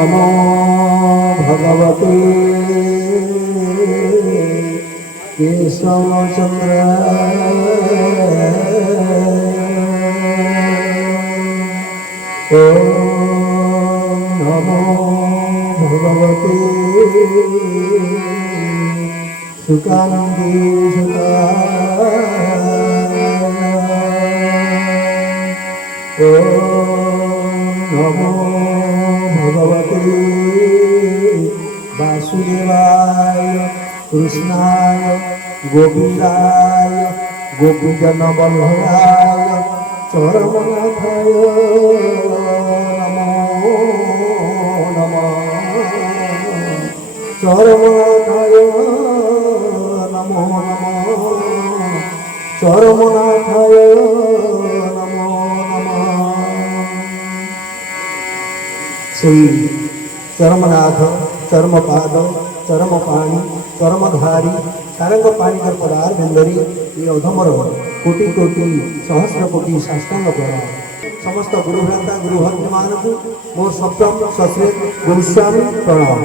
नमो भगवते केशवचन्द्राय। ॐ नमो भगवते सुकानन्दीसुताय। ॐ नमो भगवते वासुदेवाय कृष्णाय गोविन्दाय गोपीजनवल्लभाय चरमनाथाय नमो नमः। चरमनाथाय नमो नमः। चरमनाथाय नमो नमः। श्री चरमनाथ चर्मपाद चरमपाणी चरमधारी सारंग पाणीकर पदार बेंदरी ये अधमर कोटि कोटि सहस्र कोटि साष्टांग प्रणाम। समस्त गुरुभ्राता गुरुभक्त मान को मोर सप्तम सश्रेत गुरुस्वामी प्रणाम।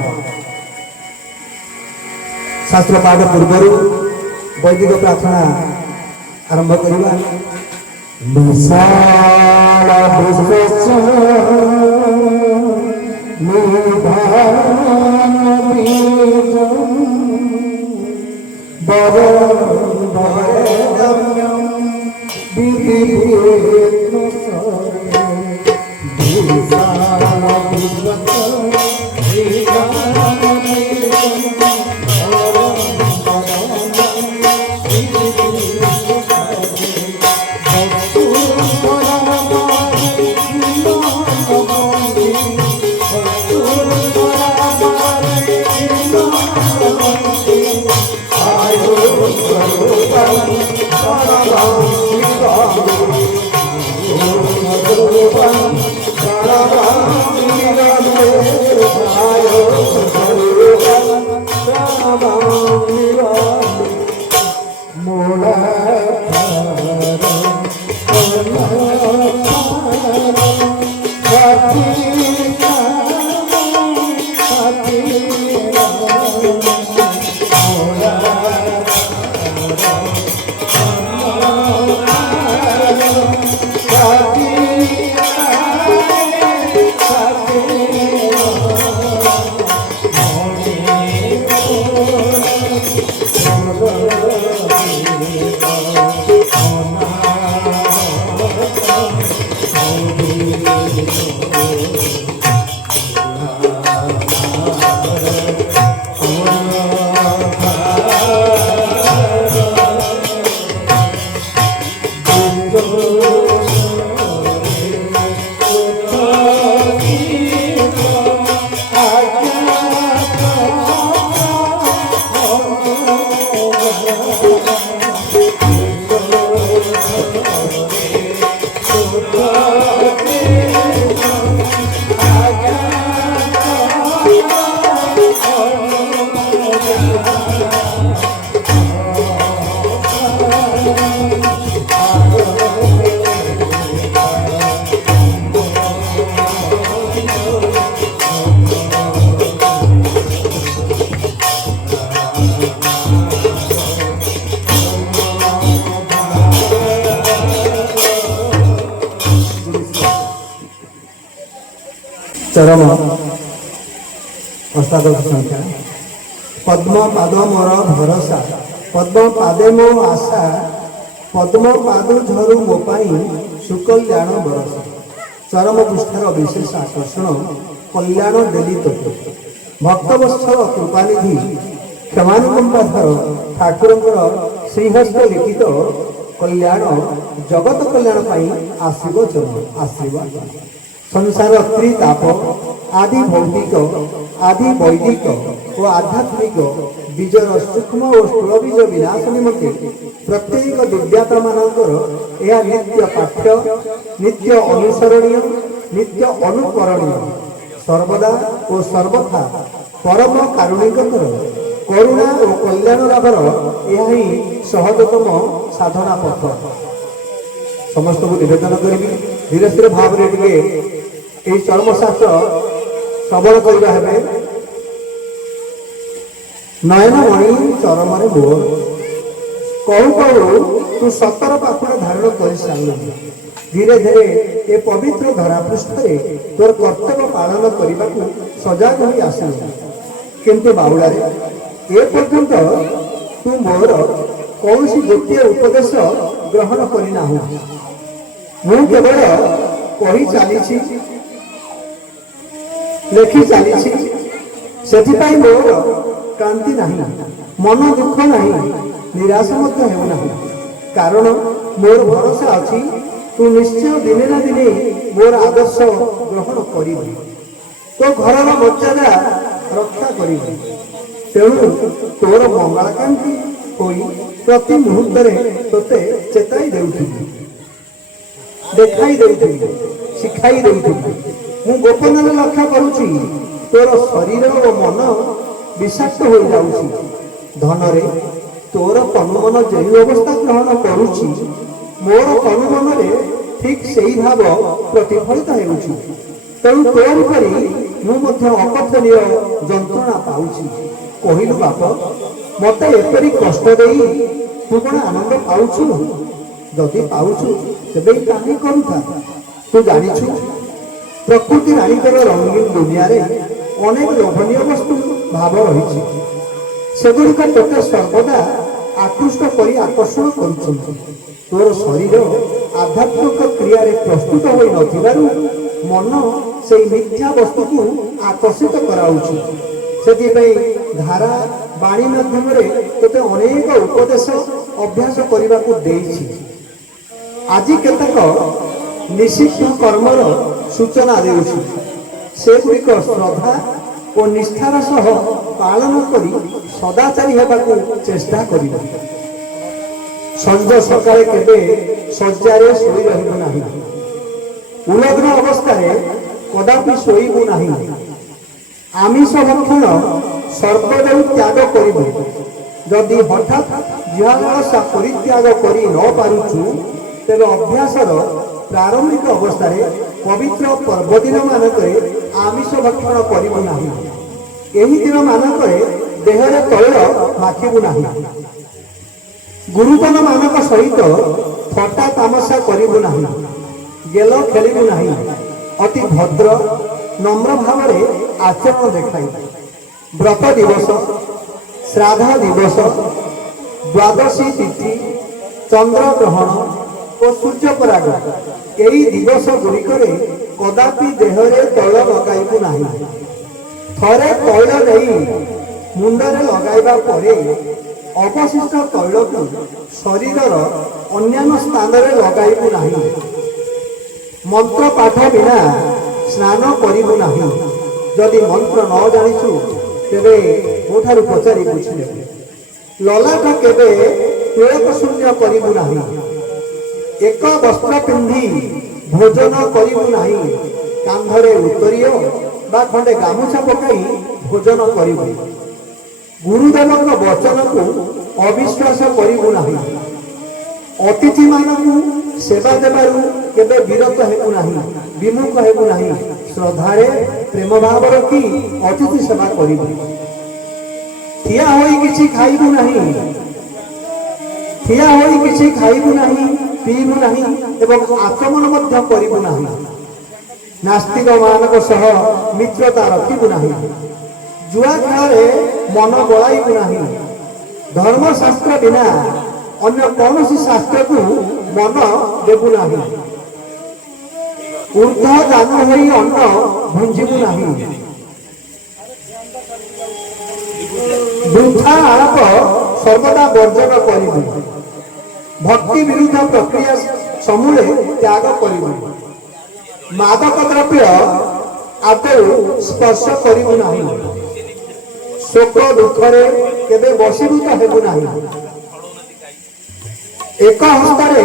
शास्त्र पाठ पूर्व वैदिक प्रार्थना आरंभ करवा। चरम अष्टादश संख्या। पद्म पाद मोर भरोसा पद्म पादे मो आशा पद्म पाद झरु मो पाई सुकल्याण बरसा। चरम पृष्ठार विशेष आकर्षण कल्याण देली तो भक्तवत्सल कृपानिधि क्षमानुकंपाधर ठाकुरंकर श्रीहस्त लिखित कल्याण जगत कल्याण पाई आशीर्व चरण आशीर्वाद। संसार त्रिताप आदि भौतिक आदि वैदिक और आध्यात्मिक बीजर सूक्ष्म और स्थूल बीज विनाश निमंते प्रत्येक दिव्यात्मा मानकर यह नित्य पाठ्य नित्य अनुसरणीय नित्य अनुकरणीय सर्वदा और सर्वथा परम कारुणिकर करुणा और कल्याण लाभर यह ही सहजतम साधना पथ। समस्त को निवेदन करी धीरे धीरे भाव चर्मशास्त्र ଶ୍ରବଣ କରିବା ହେବେ। ନୟନମଣି ଚରମରେ ମୋର କହୁ କହୁ ତୁ ସତର ପାଖୁଡ଼ା ଧାରଣ କରିସାରିଲୁ। ଧୀରେ ଧୀରେ ଏ ପବିତ୍ର ଧରା ପୃଷ୍ଠରେ ତୋର କର୍ତ୍ତବ୍ୟ ପାଳନ କରିବାକୁ ସଜାଗ ହୋଇ ଆସିଲୁ। କିନ୍ତୁ ବାଉଳାରେ ଏ ପର୍ଯ୍ୟନ୍ତ ତୁ ମୋର କୌଣସି ଗୋଟିଏ ଉପଦେଶ ଗ୍ରହଣ କରିନାହୁଁ। ମୁଁ କେବଳ କହି ଚାଲିଛି, ଲେଖି ଚାଲିଛି। ସେଥିପାଇଁ ମୋର କ୍ଳାନ୍ତି ନାହିଁ, ମନ ଦୁଃଖ ନାହିଁ, ନିରାଶ ମଧ୍ୟ ହେଉନାହିଁ। କାରଣ ମୋର ଭରସା ଅଛି ତୁ ନିଶ୍ଚୟ ଦିନେ ନା ଦିନେ ମୋର ଆଦର୍ଶ ଗ୍ରହଣ କରିବୁ, ତୋ ଘରର ମର୍ଯ୍ୟାଦା ରକ୍ଷା କରିବୁ। ତେଣୁ ତୋର ମଙ୍ଗଳାକାଂକ୍ଷୀ ହୋଇ ପ୍ରତି ମୁହୂର୍ତ୍ତରେ ତୋତେ ଚେତାଇ ଦେଉଥିବି, ଦେଖାଇ ଦେଉଥିବି, ଶିଖାଇ ଦେଉଥିବି। ମୁଁ ଗୋପନରେ ଲକ୍ଷ୍ୟ କରୁଛି ତୋର ଶରୀର ଓ ମନ ବିଷାକ୍ତ ହୋଇଯାଉଛି। ଧନରେ ତୋର ତନୁମନ ଯେଉଁ ଅବସ୍ଥା ଗ୍ରହଣ କରୁଛି, ମୋର ତନୁମନରେ ଠିକ୍ ସେହି ଭାବ ପ୍ରତିଫଳିତ ହେଉଛି। ତେଣୁ ତୋରି ପରି ମୁଁ ମଧ୍ୟ ଅକଥନୀୟ ଯନ୍ତ୍ରଣା ପାଉଛି। କହିଲୁ ବାପ, ମୋତେ ଏପରି କଷ୍ଟ ଦେଇ ତୁ କ'ଣ ଆନନ୍ଦ ପାଉଛୁ? ଯଦି ପାଉଛୁ ତେବେ କାହିଁ କରୁଥା? ତୁ ଜାଣିଛୁ ପ୍ରକୃତି ରାଣୀଙ୍କର ରଙ୍ଗୀନ ଦୁନିଆରେ ଅନେକ ଲୋଭନୀୟ ବସ୍ତୁ ଭାବ ରହିଛି। ସେଗୁଡ଼ିକ ତୋତେ ସର୍ବଦା ଆକୃଷ୍ଟ କରି ଆକର୍ଷଣ କରୁଛନ୍ତି। ତୋର ଶରୀର ଆଧ୍ୟାତ୍ମିକ କ୍ରିୟାରେ ପ୍ରସ୍ତୁତ ହୋଇନଥିବାରୁ ମନ ସେହି ମିଥ୍ୟା ବସ୍ତୁକୁ ଆକର୍ଷିତ କରାଉଛି। ସେଥିପାଇଁ ଧାରା ବାଣୀ ମାଧ୍ୟମରେ ତୋତେ ଅନେକ ଉପଦେଶ ଅଭ୍ୟାସ କରିବାକୁ ଦେଇଛି। ଆଜି କେତେକ ନିଷିଦ୍ଧ କର୍ମର ସୂଚନା ଦେଉଛି। ସେଗୁଡ଼ିକ ଶ୍ରଦ୍ଧା ଓ ନିଷ୍ଠାର ସହ ପାଳନ କରି ସଦାଚାରୀ ହେବାକୁ ଚେଷ୍ଟା କରିବ। ସଞ୍ଜ ସକାଳେ କେବେ ଶଯ୍ୟାରେ ଶୋଇ ରହିବ ନାହିଁ। ଉଲଗ୍ନ ଅବସ୍ଥାରେ କଦାପି ଶୋଇବୁ ନାହିଁ। ଆମିଷ ଭକ୍ଷଣ ସର୍ବଦା ତ୍ୟାଗ କରିବୁ। ଯଦି ହଠାତ୍ ଜିହ୍ୱାଲାଳସା ପରିତ୍ୟାଗ କରି ନ ପାରୁଛୁ, ତେବେ ଅଭ୍ୟାସର ପ୍ରାରମ୍ଭିକ ଅବସ୍ଥାରେ ପବିତ୍ର ପର୍ବଦିନ ମାନଙ୍କରେ ଆମିଷ ଭକ୍ଷଣ କରିବୁ ନାହିଁ। ଏହି ଦିନ ମାନଙ୍କରେ ଦେହରେ ତୈଳ ମାଖିବୁ ନାହିଁ। ଗୁରୁଜନ ମାନଙ୍କ ସହିତ ଥଟ୍ଟା ତାମସା କରିବୁ ନାହିଁ। ଗେଲ ଖେଳିବୁ ନାହିଁ। ଅତି ଭଦ୍ର ନମ୍ର ଭାବରେ ଆଚରଣ ଦେଖାଇ ବ୍ରତ ଦିବସ, ଶ୍ରାଦ୍ଧ ଦିବସ, ଦ୍ୱାଦଶୀ ତିଥି, ଚନ୍ଦ୍ରଗ୍ରହଣ ଓ ସୂର୍ଯ୍ୟପରାଗ ଏହି ଦିବସ ଗୁଡ଼ିକରେ କଦାପି ଦେହରେ ତୈଳ ଲଗାଇବୁ ନାହିଁ। ଥରେ ତୈଳ ନେଇ ମୁଣ୍ଡରେ ଲଗାଇବା ପରେ ଅବଶିଷ୍ଟ ତୈଳକୁ ଶରୀରର ଅନ୍ୟାନ୍ୟ ସ୍ଥାନରେ ଲଗାଇବୁ ନାହିଁ। ମନ୍ତ୍ର ପାଠ ବିନା ସ୍ନାନ କରିବୁ ନାହିଁ। ଯଦି ମନ୍ତ୍ର ନ ଜାଣିଛୁ ତେବେ ମୋଠାରୁ ପଚାରି ବୁଝିଲେ। ଲଲାଟ କେବେ ତିଳକ ଶୂନ୍ୟ କରିବୁ ନାହିଁ। ଏକ ବସ୍ତ୍ର ପିନ୍ଧି ଭୋଜନ କରିବୁ ନାହିଁ। କାନ୍ଧରେ ଉତ୍ତରୀୟ ବା ଖଣ୍ଡେ ଗାମୁଛା ପକାଇ ଭୋଜନ କରିବୁ। ଗୁରୁଦେବଙ୍କ ବଚନକୁ ଅବିଶ୍ୱାସ କରିବୁ ନାହିଁ। ଅତିଥିମାନଙ୍କୁ ସେବା ଦେବାରୁ କେବେ ବିରତ ହେବୁ ନାହିଁ, ବିମୁଖ ହେବୁ ନାହିଁ। ଶ୍ରଦ୍ଧାରେ ପ୍ରେମ ଭାବ ରଖି ଅତିଥି ସେବା କରିବୁ। ଠିଆ ହୋଇ କିଛି ଖାଇବୁ ନାହିଁ। ଠିଆ ହୋଇ କିଛି ଖାଇବୁ ନାହିଁ, ପିଇବୁ ନାହିଁ ଏବଂ ଆଚମନ ମଧ୍ୟ କରିବୁ ନାହିଁ। ନାସ୍ତିକ ମାନଙ୍କ ସହ ମିତ୍ରତା ରଖିବୁ ନାହିଁ। ଜୁଆ ଖେଳରେ ମନ ବଳାଇବୁ ନାହିଁ। ଧର୍ମଶାସ୍ତ୍ର ବିନା ଅନ୍ୟ କୌଣସି ଶାସ୍ତ୍ରକୁ ମନ ଦେବୁ ନାହିଁ। ଉର୍ଦ୍ଧ୍ୱ ଦାନ ହୋଇ ଅନ୍ନ ଭୁଞ୍ଜିବୁ ନାହିଁ। ବୃଥା ଆଳାପ ସର୍ବଦା ବର୍ଜନ କରିବୁ। ଭକ୍ତି ବିରୁଦ୍ଧ ପ୍ରକ୍ରିୟା ସମୂଳେ ତ୍ୟାଗ କରିବୁ। ମାଦକ ଦ୍ରବ୍ୟ ଆଦୌ ସ୍ପର୍ଶ କରିବୁ ନାହିଁ। ଶୋକ ଦୁଃଖରେ କେବେ ବଶୀଭୂତ ହେବୁ ନାହିଁ। ଏକ ହସ୍ତରେ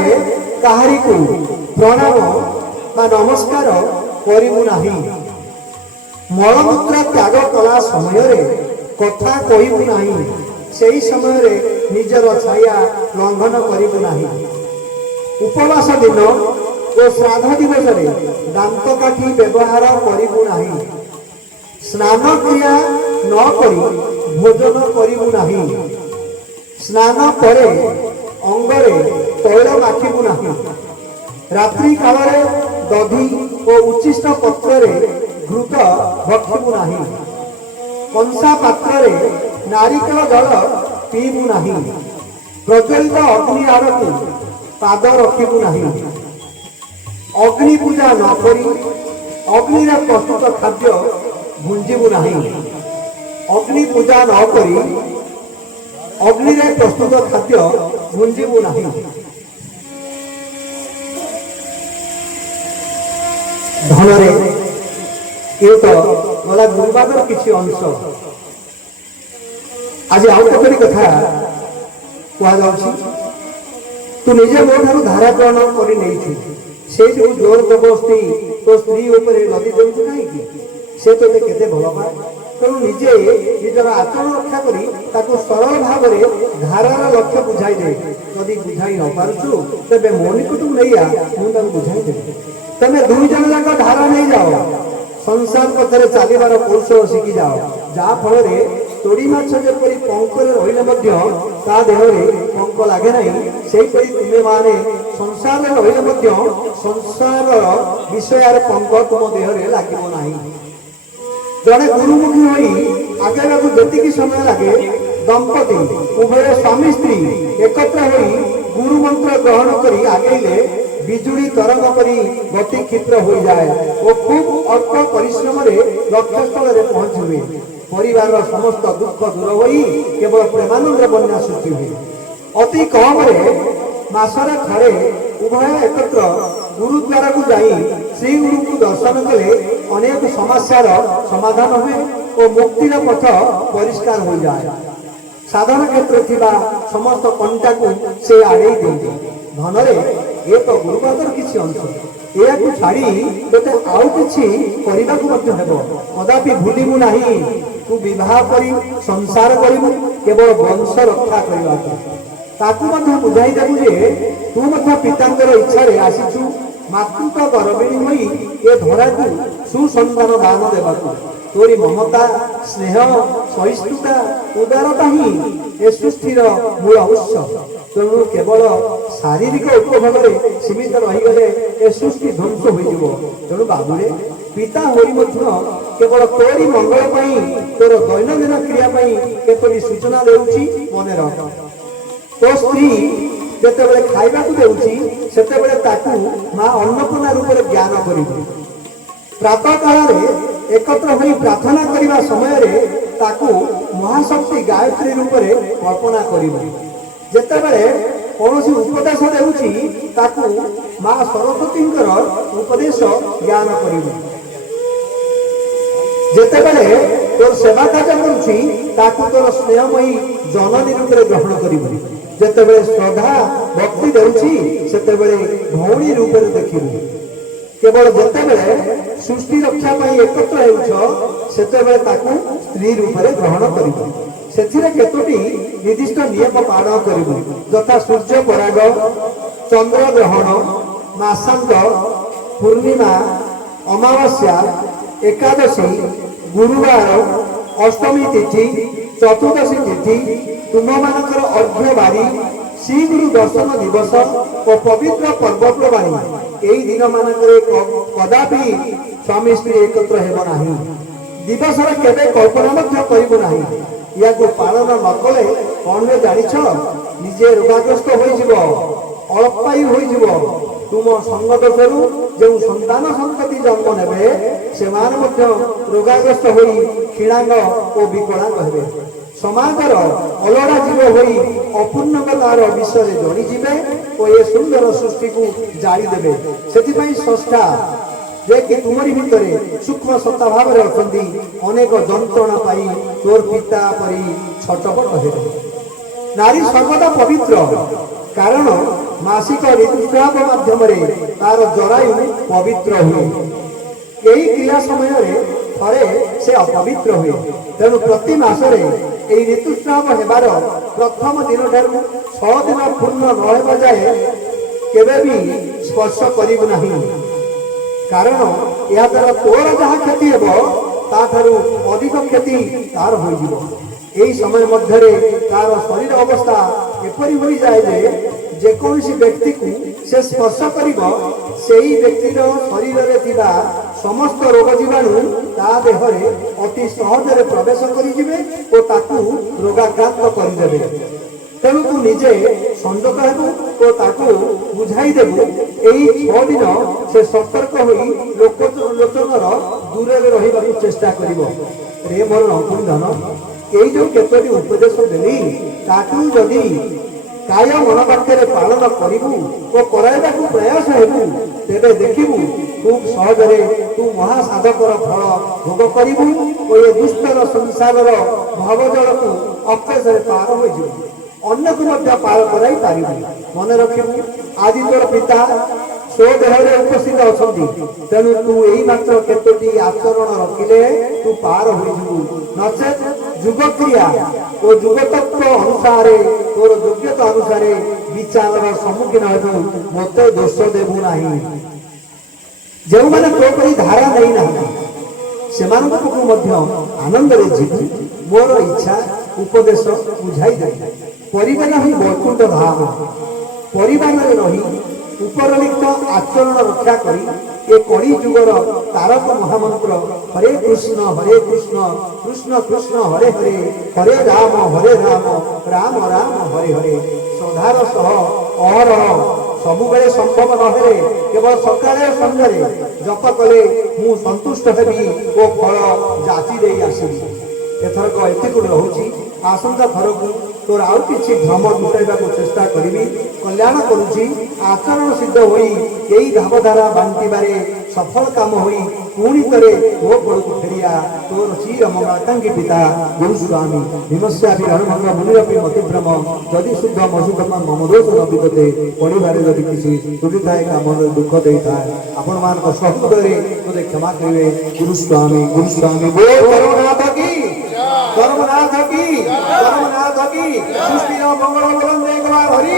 କାହାରିକୁ ପ୍ରଣାମ ବା ନମସ୍କାର କରିବୁ ନାହିଁ। ମଳମୂତ୍ର ତ୍ୟାଗ କଲା ସମୟରେ କଥା କହିବୁ ନାହିଁ। ସେହି ସମୟରେ ନିଜର ଛାୟା ଲଙ୍ଘନ କରିବୁ ନାହିଁ। ଉପବାସ ଦିନ ଓ ଶ୍ରାଦ୍ଧ ଦିବସରେ ଦାନ୍ତ କାଠି ବ୍ୟବହାର କରିବୁ ନାହିଁ। ସ୍ନାନ କ୍ରିୟା ନ କରି ଭୋଜନ କରିବୁ ନାହିଁ। ସ୍ନାନ ପରେ ଅଙ୍ଗରେ ତୈଳ ମାଖିବୁ ନାହିଁ। ରାତ୍ରି କାଳରେ ଦଧି ଓ ଉଚ୍ଛିଷ୍ଟ ପତ୍ରରେ ଘୃତ ଭକ୍ଷିବୁ ନାହିଁ। କଂସା ପାତ୍ରରେ ନାରିକେଳ ଜଳ ପିଇବୁ ନାହିଁ। ପ୍ରଜ୍ୱଳିତ ଅଗ୍ନି ଆଡ଼କୁ ପାଦ ରଖିବୁ ନାହିଁ। ଅଗ୍ନି ପୂଜା ନ କରି ଅଗ୍ନିରେ ପ୍ରସ୍ତୁତ ଖାଦ୍ୟ ଭୁଞ୍ଜିବୁ ନାହିଁ। ଅଗ୍ନି ପୂଜା ନ କରି ଅଗ୍ନିରେ ପ୍ରସ୍ତୁତ ଖାଦ୍ୟ ଭୁଞ୍ଜିବୁ ନାହିଁ। ଧନରେ ଏ ତ ଗଲା ଗୁରୁବାରର କିଛି ଅଂଶ। ଆଜି ଆଉ କେତୋଟି କଥା କୁହାଯାଉଛି। ତୁ ନିଜେ ମୋ ଠାରୁ ଧାରାକରଣ କରି ନେଇଛୁ, ସେ ଯୋଉ ଜୋର ଜବରଦସ୍ତି ତୋ ସ୍ତ୍ରୀ ଉପରେ ଲଦି ଦେଉଛୁ କାହିଁକି? ସେ ତୋତେ କେତେ ଭଲ ପାଏ। ତେଣୁ ନିଜେ ନିଜର ଆଚରଣ ରକ୍ଷା କରି ତାକୁ ସରଳ ଭାବରେ ଧାରାର ଲକ୍ଷ୍ୟ ବୁଝାଇ ଦେ। ଯଦି ବୁଝାଇ ନ ପାରୁଛୁ ତେବେ ମୋ ନିକଟକୁ ନେଇ ଆ, ମୁଁ ତାକୁ ବୁଝାଇ ଦେବି। ତମେ ଦୁଇ ଜଣ ଯାକ ଧାରା ନେଇଯାଅ, ସଂସାର ପଥରେ ଚାଲିବାର କୌଶଳ ଶିଖିଯାଅ। ଯାହା ଫଳରେ ତୋଡ଼ି ମାଛ ଯେପରି ପଙ୍କରେ ରହିଲେ ମଧ୍ୟ ତା ଦେହରେ ପଙ୍କ ଲାଗେ ନାହିଁ, ସେହିପରି ତୁମେ ମାନେ ସଂସାରରେ ରହିଲେ ମଧ୍ୟ ସଂସାରର ବିଷୟର ପଙ୍କ ତୁମ ଦେହରେ ଲାଗିବ ନାହିଁ। ଜଣେ ଗୁରୁମୁଖୀ ହୋଇ ଆଗେଇବାକୁ ଯେତିକି ସମୟ ଲାଗେ, ଦମ୍ପତି ଉଭୟ ସ୍ୱାମୀ ସ୍ତ୍ରୀ ଏକତ୍ର ହୋଇ ଗୁରୁ ମନ୍ତ୍ର ଗ୍ରହଣ କରି ଆଗେଇଲେ ବିଜୁଳି ତରଙ୍ଗ ପରି ଗତି କ୍ଷିପ୍ର ହୋଇଯାଏ ଓ ଖୁବ୍ ଅଳ୍ପ ପରିଶ୍ରମରେ ଲକ୍ଷ୍ୟସ୍ଥଳରେ ପହଞ୍ଚି ହୁଏ। ପରିବାରର ସମସ୍ତ ଦୁଃଖ ଦୂର ହୋଇ କେବଳ ପ୍ରେମାନନ୍ଦ ବନ୍ୟା ସୃଷ୍ଟି ହୁଏ। ଅତି କମରେ ମାସରେ ଥରେ ଉଭୟ ଏକତ୍ର ଗୁରୁଦ୍ୱାରକୁ ଯାଇ ଶ୍ରୀଗୁରୁଙ୍କୁ ଦର୍ଶନ କଲେ ଅନେକ ସମସ୍ୟାର ସମାଧାନ ହୁଏ ଓ ମୁକ୍ତିର ପଥ ପରିଷ୍କାର ହୋଇଯାଏ। ସାଧନ କ୍ଷେତ୍ରରେ ଥିବା ସମସ୍ତ କଣ୍ଟାକୁ ସେ ଆଡ଼େଇ ଦିଅନ୍ତି। ଧନରେ ଏ ତ ଗୁରୁବାରର କିଛି ଅଂଶ। ଏହାକୁ ଛାଡ଼ି ତୋତେ ଆଉ କିଛି କରିବାକୁ ମଧ୍ୟ ହେବ। କଦାପି ଭୁଲିବୁ ନାହିଁ, ତୁ ବିବାହ କରି ସଂସାର କରିବୁ କେବଳ ବଂଶ ରକ୍ଷା କରିବାକୁ। ତାକୁ ମଧ୍ୟ ବୁଝାଇ ଦେବୁ ଯେ ତୁ ମଧ୍ୟ ପିତାଙ୍କର ଇଚ୍ଛାରେ ଆସିଛୁ ମାତୃଙ୍କ ଗର୍ଭିଣୀ ହୋଇ ଏ ଧରାକୁ ସୁସନ୍ତାନ ଦାନ ଦେବାକୁ। ତୋରି ମମତା, ସ୍ନେହ, ସହିଷ୍ଣୁତା, ଉଦାରତା ହିଁ ଏ ସୃଷ୍ଟିର ମୂଳ ଉତ୍ସ। ତେଣୁ କେବଳ ଶାରୀରିକ ଉପଭୋଗରେ ସୀମିତ ରହିଗଲେ ଏ ସୃଷ୍ଟି ଧ୍ୱଂସ ହୋଇଯିବ। ତେଣୁ ବାବୁରେ ପିତା ହୋଇ ମଧ୍ୟ କେବଳ ତୋରି ମଙ୍ଗଳ ପାଇଁ, ତୋର ଦୈନନ୍ଦିନ କ୍ରିୟା ପାଇଁ କେତୋଟି ସୂଚନା ଦେଉଛି, ମନେ ରଖ। ତୋ ସ୍ତ୍ରୀ ଯେତେବେଳେ ଖାଇବାକୁ ଦେଉଛି ସେତେବେଳେ ତାକୁ ମା ଅନ୍ନପୂର୍ଣ୍ଣା ରୂପରେ ଜ୍ଞାନ କରିବୁ। ପ୍ରାତଃ କାଳରେ ଏକତ୍ର ହୋଇ ପ୍ରାର୍ଥନା କରିବା ସମୟରେ ତାକୁ ମହାଶକ୍ତି ଗାୟତ୍ରୀ ରୂପରେ କଳ୍ପନା କରିବୁ। ଯେତେବେଳେ କୌଣସି ଉପଦେଶ ଦେଉଛି ତାକୁ ମା ସରସ୍ୱତୀଙ୍କର ଉପଦେଶ ଜ୍ଞାନ କରିବୁ। ଯେତେବେଳେ ତୋର ସେବା କାର୍ଯ୍ୟ କରୁଛି ତାକୁ ତୋର ସ୍ନେହମୟୀ ଜନନୀ ରୂପରେ ଗ୍ରହଣ କରିବୁ। ଯେତେବେଳେ ଶ୍ରଦ୍ଧା ଭକ୍ତି ଦେଉଛି ସେତେବେଳେ ଭଉଣୀ ରୂପରେ ଦେଖିବୁ। କେବଳ ଯେତେବେଳେ ସୃଷ୍ଟି ରକ୍ଷା ପାଇଁ ଏକତ୍ର ହେଉଛ ସେତେବେଳେ ତାକୁ ସ୍ତ୍ରୀ ରୂପରେ ଗ୍ରହଣ କରିବ। ସେଥିରେ କେତୋଟି ନିର୍ଦ୍ଦିଷ୍ଟ ନିୟମ ପାଳନ କରିବୁ, ଯଥା ସୂର୍ଯ୍ୟ ପରାଗ, ଚନ୍ଦ୍ର ଗ୍ରହଣ, ମାସାନ୍ତ, ପୂର୍ଣ୍ଣିମା, ଅମାବାସ୍ୟା, ଏକାଦଶୀ, ଗୁରୁବାର, ଅଷ୍ଟମୀ ତିଥି, ଚତୁର୍ଦଶୀ ତିଥି, ତୁମମାନଙ୍କର ଅର୍ଘ୍ୟ ବାରି, ଶ୍ରୀଗୁରୁ ଦର୍ଶନ ଦିବସ ଓ ପବିତ୍ର ପର୍ବପର୍ବାଣୀ। ଏହି ଦିନ ମାନଙ୍କରେ କଦାପି ସ୍ୱାମୀ ସ୍ତ୍ରୀ ଏକତ୍ର ହେବ ନାହିଁ। ଦିବସର କେବେ କଳ୍ପନା ମଧ୍ୟ କରିବୁ ନାହିଁ। ଏହାକୁ ପାଳନ ନ କଲେ କଣ ହୁଏ ଜାଣିଛ? ନିଜେ ରୋଗାଗ୍ରସ୍ତ ହୋଇଯିବ, ଅଳପାୟୁ ହୋଇଯିବ। ତୁମ ସଙ୍ଗ ଦୋଷରୁ ଯେଉଁ ସନ୍ତାନ ସନ୍ତତି ଜନ୍ମ ନେବେ ସେମାନେ ମଧ୍ୟ ରୋଗାଗ୍ରସ୍ତ ହୋଇ କ୍ଷୀଣାଙ୍ଗ ଓ ବିକଳାଙ୍ଗ ହେବେ। ସମାଜର ଅଲଗା ଜୀବ ହୋଇ ଅପୂର୍ଣ୍ଣତାର ବିଷୟରେ ଜଡ଼ିଯିବେ ଓ ଏ ସୁନ୍ଦର ସୃଷ୍ଟିକୁ ଜାଳିଦେବେ। ସେଥିପାଇଁ ସ୍ରଷ୍ଟା ଯେ କି ତୁମରି ଭିତରେ ସୂକ୍ଷ୍ମ ସତ୍ତା ଭାବରେ ଅଛନ୍ତି ଅନେକ ଯନ୍ତ୍ରଣା ପାଇ ତୋର ପିତା ପରି ଛଟପଟ ହେବେ। ନାରୀ ସର୍ବଦା ପବିତ୍ର, କାରଣ ମାସିକ ଋତୁସ୍ରାବ ମାଧ୍ୟମରେ ତାର ଜରାୟୁ ପବିତ୍ର ହୁଏ। ଏହି କ୍ରିୟା ସମୟରେ ଥରେ ସେ ଅପବିତ୍ର ହୁଏ। ତେଣୁ ପ୍ରତି ମାସରେ ଏହି ଋତୁସ୍ରାବ ହେବାର ପ୍ରଥମ ଦିନଠାରୁ 6 ଦିନ ପୂର୍ଣ୍ଣ ନ ହେବା ଯାଏ କେବେ ବି ସ୍ପର୍ଶ କରିବୁ ନାହିଁ। କାରଣ ଏହା ଦ୍ୱାରା ତୋର ଯାହା କ୍ଷତି ହେବ ତାଠାରୁ ଅଧିକ କ୍ଷତି ତାର ହୋଇଯିବ। ଏହି ସମୟ ମଧ୍ୟରେ ତାର ଶରୀର ଅବସ୍ଥା ଏପରି ହୋଇଯାଏ ଯେ ଯେକୌଣସି ବ୍ୟକ୍ତିକୁ ସେ ସ୍ପର୍ଶ କରିବ ସେହି ବ୍ୟକ୍ତିର ଶରୀରରେ ଥିବା ସମସ୍ତ ରୋଗ ଜୀବାଣୁ ତା ଦେହରେ ଅତି ସହଜରେ ପ୍ରବେଶ କରିଯିବେ ଓ ତାକୁ ରୋଗାକ୍ରାନ୍ତ କରିଦେବେ। ତେଣୁ ତୁ ନିଜେ ସଂଯତ ହେବୁ ଓ ତାକୁ ବୁଝାଇ ଦେବୁ। ଏହି 6 ଦିନ ସେ ସତର୍କ ହୋଇ ଲୋଚନର ଦୂରରେ ରହିବାକୁ ଚେଷ୍ଟା କରିବ। ରେ ମୋର ରଙ୍କୁଣୀ ଧନ, ଏଇ ଯୋଉ କେତୋଟି ଉପଦେଶ ଦେଲି ତାକୁ ଯଦି କାୟ ମନ ପାଖରେ ପାଳନ କରିବୁ ଓ କରାଇବାକୁ ପ୍ରୟାସ ହେବୁ ତେବେ ଦେଖିବୁ ଖୁବ୍ ସହଜରେ ତୁ ମହାସାଧକର ଫଳ ଭୋଗ କରିବୁ ଓ ଏ ଦୁଷ୍ଟର ସଂସାରର ଭବଜଳକୁ ଅକ୍ଲେଶରେ ପାର ହୋଇଯିବୁ। ଅନ୍ୟକୁ ମଧ୍ୟ ପାର କରାଇ ପାରିବୁ। ମନେ ରଖିବୁ, ଆଜି ତୋର ପିତା ସ୍ୱଦେହରେ ଉପସ୍ଥିତ ଅଛନ୍ତି। ତେଣୁ ତୁ ଏଇ ମାତ୍ର କେତୋଟି ଆଚରଣ ରଖିଲେ ତୁ ପାର ହୋଇଯିବୁ। ନଚେତ୍ ଯୁଗକ୍ରିୟା ଓ ଯୁଗତତ୍ଵ ଅନୁସାରେ ତୋର ଯୋଗ୍ୟତା ଅନୁସାରେ ବିଚାରର ସମ୍ମୁଖୀନ ହେବୁ। ମୋତେ ଦୋଷ ଦେବୁ ନାହିଁ। ଯେଉଁମାନେ ତୋ ପରି ଧାରା ନେଇନାହାନ୍ତି ସେମାନଙ୍କୁ ମଧ୍ୟ ଆନନ୍ଦରେ ଯିବୁ। ମୋର ଇଚ୍ଛା ଉପଦେଶ ବୁଝାଇ ଦେବି। ପରିବାର ହିଁ ବୈକୁଣ୍ଠ ଧାମ। ପରିବାରରେ ରହି ଉପରଲିଖିତ ଆଚରଣ ରକ୍ଷା କରି ଏ କଳି ଯୁଗର ତାରକ ମହାମନ୍ତ୍ର ହରେ କୃଷ୍ଣ କୃଷ୍ଣ କୃଷ୍ଣ ହରେ ହରେ, ହରେ ରାମ ରାମ ରାମ ହରେ ହରେ ଶ୍ରଦ୍ଧାର ସହ ଅହରହ ସବୁବେଳେ ସମ୍ଭବ ନହେଲେ କେବଳ ସକାଳେ ସନ୍ଧ୍ୟାରେ ଜପ କଲେ ମୁଁ ସନ୍ତୁଷ୍ଟ ହେବି ଓ ଫଳ ଯାଚି ଦେଇ ଆସିବି। ଏଥରକ ଏତିକି ରହୁଛି। ଆସନ୍ତା ଥରକୁ ତୋର ଆଉ କିଛି ଭ୍ରମ ତୁଟାଇବାକୁ ଚେଷ୍ଟା କରିବି। କଲ୍ୟାଣ କରୁଛି। ଆଚରଣ ସିଦ୍ଧ ହୋଇ ଏହି ଭାବଧାରା ବାଣ୍ଟିବାରେ ସଫଳ କାମ ହୋଇ ପୁଣି ଥରେ ମୋ କୋଳକୁ ଫେରିଆ ତୋର ଚିର ମଙ୍ଗଳାକାଂକ୍ଷୀ ପିତା ଗୁରୁସ୍ୱାମୀ ଭୀମସ୍ୟାପି ରଣଭଙ୍ଗ ମୁନିରପି ମତିଭ୍ରମ ଯଦି ଶୁଦ୍ଧ ମସୁଧମ ମମ ଦୋଷ ନ ବିଦତେ। ପଢ଼ିବାରେ ଯଦି କିଛି ତ୍ରୁଟି ଥାଏ କାମରେ ଦୁଃଖ ଦେଇଥାଏ ଆପଣମାନଙ୍କ ସହୃଦୟରେ ମୋତେ କ୍ଷମା କରିବେ। ଗୁରୁସ୍ୱାମୀ ବୋଲ କରୁଣାନାଥ କି, ଧର୍ମନାଥ କି, ସୃଷ୍ଟିର ମଙ୍ଗଳ ବୋଲନ୍ତେ ଏକ ବାର ହରି।